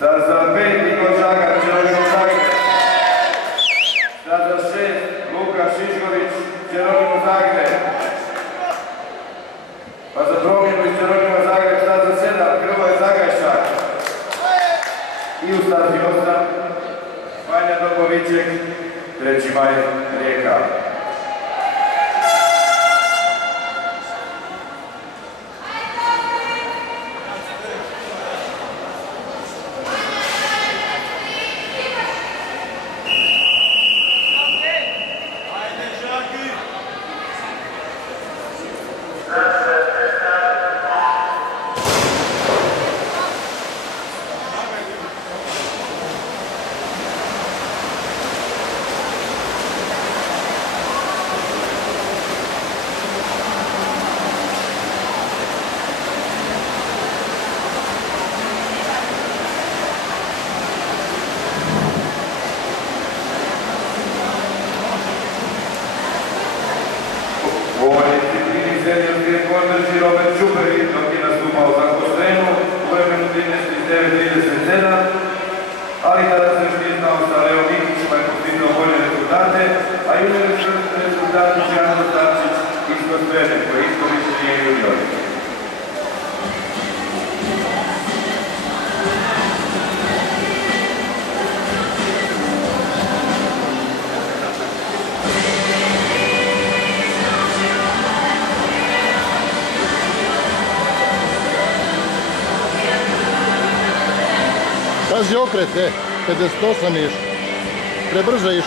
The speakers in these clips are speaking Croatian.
Staza 5 Niko Žagar, Đeronimo Zagreb. Staza 6 Luka Šišković, Đeronimo Zagreb. Pa za promjenu iz Đeronima Zagreb, staza 7 Hrvoje Zagajšak. I u stazi 8 Vanja Dobovićek, 3. maj Rijeka. U ovoj disciplini seniorski rekord drži Robert Čuperi, dok je nastupao za Kostrenu u vremenu 13.9.37, ali tada se još nije znao sa Leo Mikić, pa je postigao bolje rezultate, a juniorski rezultati će Ando Starčić iz Kostrene, koji isto više nije junior. Pazi okret, 58 iš. Prebrzo iš.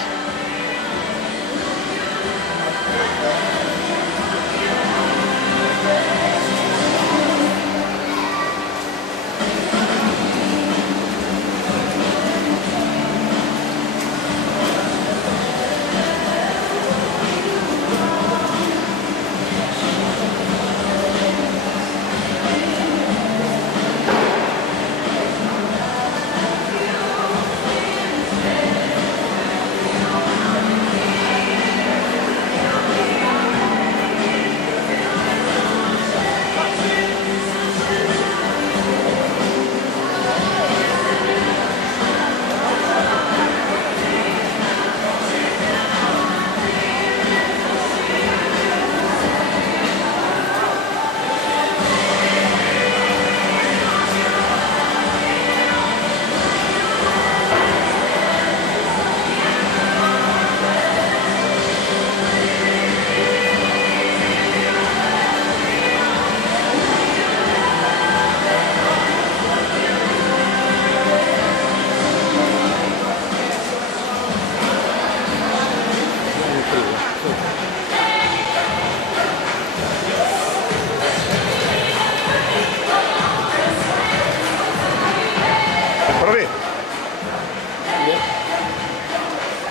Prvi?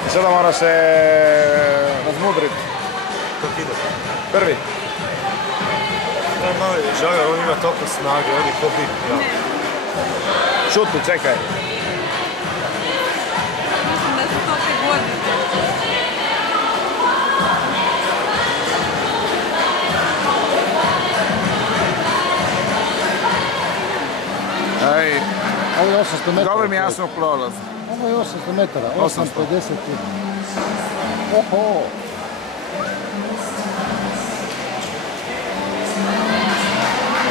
I sada mora se razmudriti. Kako ide? Prvi. Žagar, on ima toliko snage, on je ko bit. Ja. Šuti, čekaj. Mislim da su to te godine. Ej, Ovo je 800 metara. dobro mi jasno prolaz. Ovo je 800 metara. 800. 850. Oho!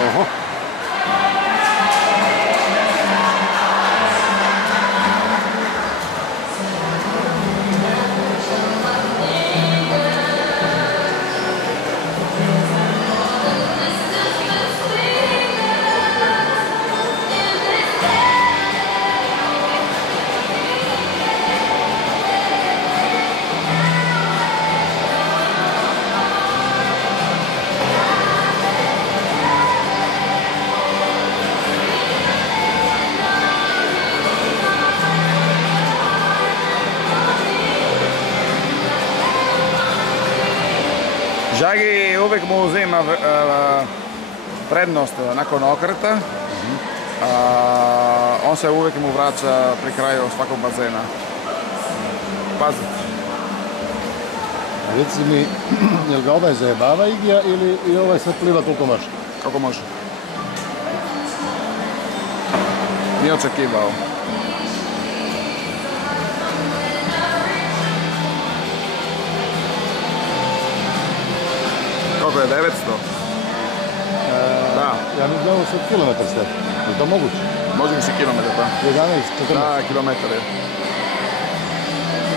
Oho! Žagi uvijek mu uzima prednost nakon okreta. On se uvijek mu vraća pri kraju svakog bazena. Pazi. Reci mi, jel ga ovaj zajebava Igija ili i ovaj sad pliva koliko može? Kako može. Nije očekivao. Koliko je, 900? Da. Ja mislim da ovo sad kilometar ste. Je to moguće? Može mi si kilometar, pa? 11, 14. Da, kilometar je.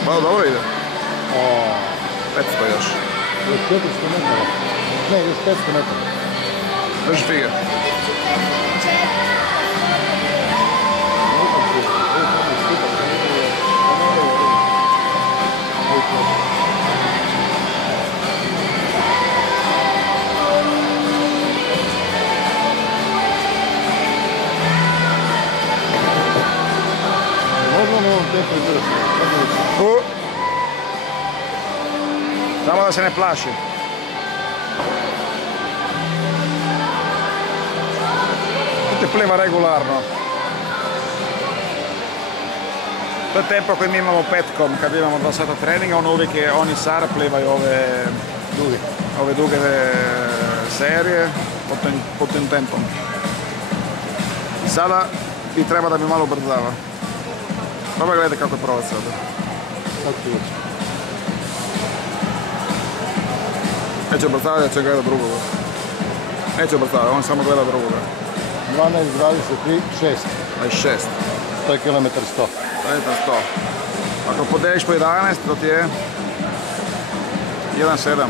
Malo dobro ide. 500 još. Još 400 metara. Ne, još 500 metara. Drži fige. Možemo li ovom tempu izdržati? Samo da se ne plaši. To pliva regularno. To je tempo koji mi imamo petkom kad imamo 2 sata treninga, oni Sara plivaju ove duge serije pod tim tempom. I sada i treba da mi malo ubrzava. Probaj gledaj kako je provat sada. Neće ubrzavati, ja će gleda drugoga. Neće ubrzavati, on samo gleda drugoga. 12, 23, 6. 26. To je kilometar 100. To je 100. Ako podeliš po 11, to ti je 1,7.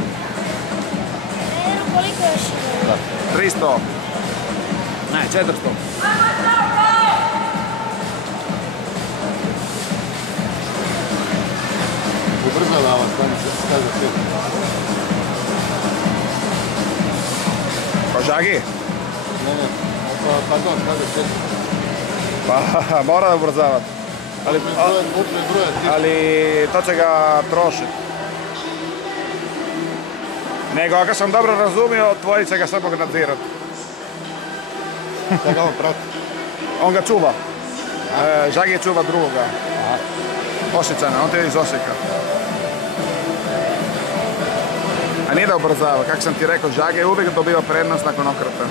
Koliko još je? 300. Ne, 400. Ubrzava vas, staza 4. Pa Žagi? Ne, pardon, staza 4. Pa mora da ubrzavati. Ali to će ga trošiti. Nego ako sam dobro razumio, tvoji će ga sve nadzirati. Šta ga on prati? On ga čuva. Žagi čuva drugoga. Osječana, on ti je iz Osijeka. A nije da ubrzava, kako sam ti rekao, Žage uvijek dobiva prednost nakon okreta.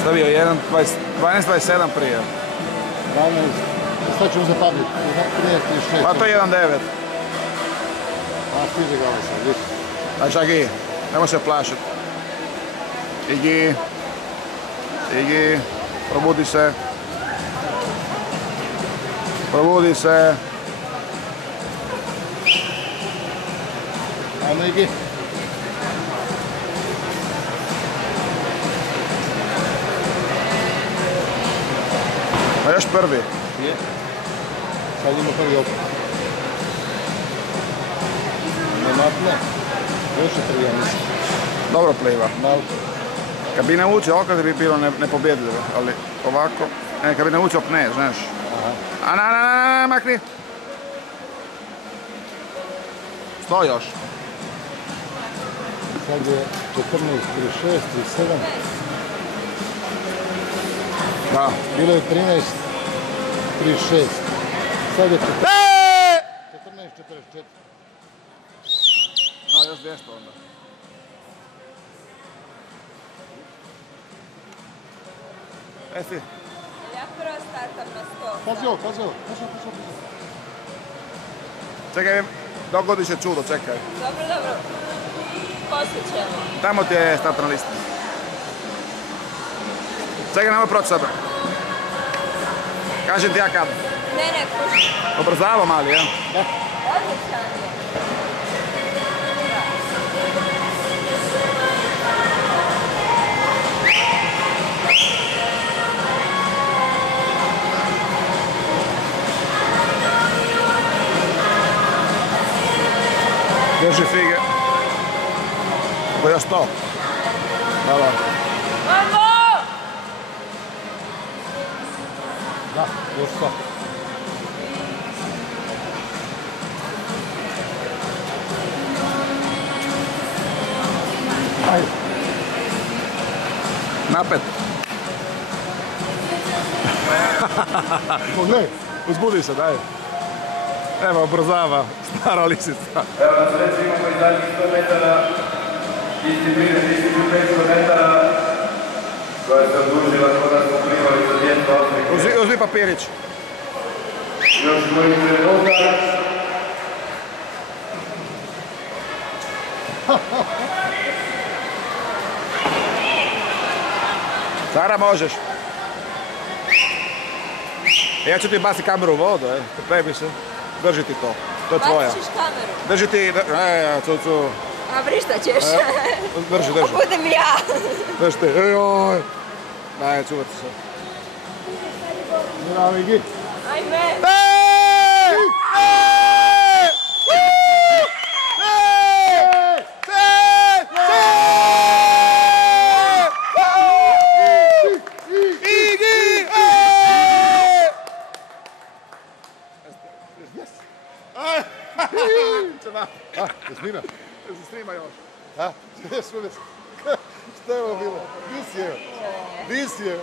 Šta bio? 12.27 prije. 12, sad ćemo zapamljati, 13.36. Pa to je 1.9. A, stiže ga ovo sad, viš. A Žagi, nemoj se plašiti. Igi, probudi se. Probudi se. Ajmo Igi. A još prvi. Je. Sad ima prvi opet. Ne napne. Još je prvi, ja mislim. Dobro pliva. Malo. Kad bi naučio okret bi bilo nepobjedljivo, ali ovako. Kad bi naučio pne, znaš. A makni. Sto još. Sad je 14, 36, 37. Da. Bilo je 13, 36. Sad je 14, 44. No, još 200 onda. Esi. Ja prvo startam na 100. Pazi ovo. Čekaj, dogodi se čudo, čekaj. Dobro. Poslije ćemo. Tamo ti je startna lista. Čekaj, nemoj proći sada. Kažem ti ja kad. Ne, puši. Obrzava mali, ja? Da. Odličan je. Drži fige. Ovo je još 100. Hvala. Vamo! Da, još 100. Ajde. Napet. Pogledaj. Uzbudi se, daj. Evo, ubrzava. Stara lisica. Evo nas reći imamo i zadnjih 100 metara, discipline 1500 metara. koja se odužila kada smo plivali za djecu Afrike. Uzmi papirić. Još koji trenutak. Sara, možeš. Ja ću ti baciti kameru u vodu, pripremi se. Drži ti to. To je tvoja. Bacit ćeš kameru. Drži ti, tu. A vrišta ćeš. Drži. A budem ja. Drži ti, oj. Daj, čuvati se. Bravo, Igi. Ajme. Snima? Se snima još. A? Šta je ovo bilo? Dis je.